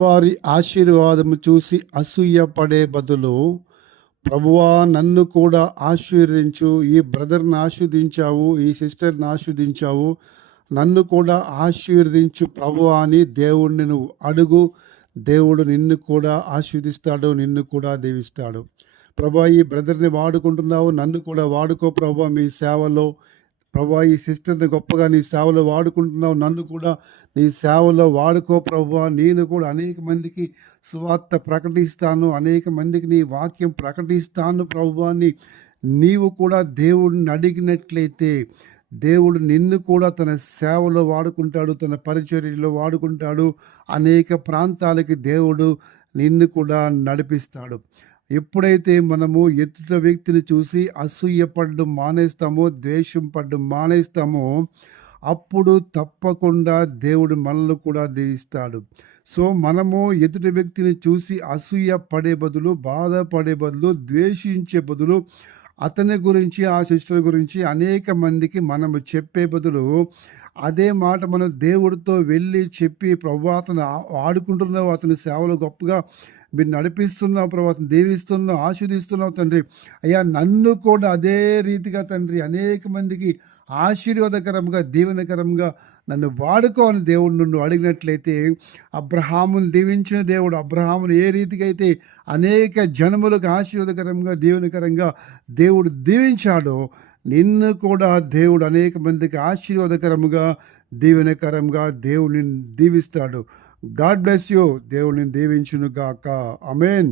వారి ఆశీర్వాదము చూసి అసూయ పడే బదులు, ప్రభువా నన్ను కూడా ఆశీర్వదించు, ఈ బ్రదర్ని ఆశీర్వదించావు, ఈ సిస్టర్ని ఆశీర్వదించావు, నన్ను కూడా ఆశీర్వదించు ప్రభువా అని దేవుణ్ణి నువ్వు అడుగు. దేవుడు నిన్ను కూడా ఆశీర్వదిస్తాడు, నిన్ను కూడా దీవిస్తాడు. ప్రభా ఈ బ్రదర్ని వాడుకుంటున్నావు, నన్ను కూడా వాడుకో ప్రభా మీ సేవలో. ప్రభా ఈ సిస్టర్ని గొప్పగా నీ సేవలో వాడుకుంటున్నావు, నన్ను కూడా నీ సేవలో వాడుకో ప్రభువా. నేను కూడా అనేక మందికి సువార్త ప్రకటిస్తాను, అనేక మందికి నీ వాక్యం ప్రకటిస్తాను ప్రభువా అని నీవు కూడా దేవుడిని అడిగినట్లయితే దేవుడు నిన్ను కూడా తన సేవలో వాడుకుంటాడు, తన పరిచర్యలో వాడుకుంటాడు. అనేక ప్రాంతాలకి దేవుడు నిన్ను కూడా నడిపిస్తాడు. ఎప్పుడైతే మనము ఎదుట వ్యక్తిని చూసి అసూయ పడడం మానేస్తామో, ద్వేషం పడడం మానేస్తామో, అప్పుడు తప్పకుండా దేవుడు మనల్ని కూడా దీవిస్తాడు. సో మనము ఎదుటి వ్యక్తిని చూసి అసూయ పడే బదులు, బాధపడే బదులు, ద్వేషించే బదులు, అతని గురించి ఆ సిస్టర్ గురించి అనేక మందికి మనము చెప్పే బదులు, అదే మాట మనం దేవుడితో వెళ్ళి చెప్పి, ప్రభు అతను ఆడుకుంటున్నావు, అతని సేవలు గొప్పగా మీరు నడిపిస్తున్నావు ప్రభు, అతను దీవిస్తున్నావు, ఆశీర్దిస్తున్నావు తండ్రి. అయ్యా నన్ను కూడా అదే రీతిగా తండ్రి అనేక మందికి ఆశీర్వాదకరంగా, దీవెనకరంగా నన్ను వాడుకో అని దేవుడు నన్ను అడిగినట్లయితే, అబ్రహామును దీవించిన దేవుడు అబ్రహామును ఏ రీతిగా అయితే అనేక జనములకు ఆశీర్వాదకరంగా, దీవెనకరంగా దేవుడు దీవించాడో, నిన్ను కూడా దేవుడు అనేక మందికి ఆశీర్వాదకరముగా, దీవెనకరంగా దేవుడు నిన్ను దీవిస్తాడు. God bless you. దేవుడిని దీవించును గాక. ఆమేన్.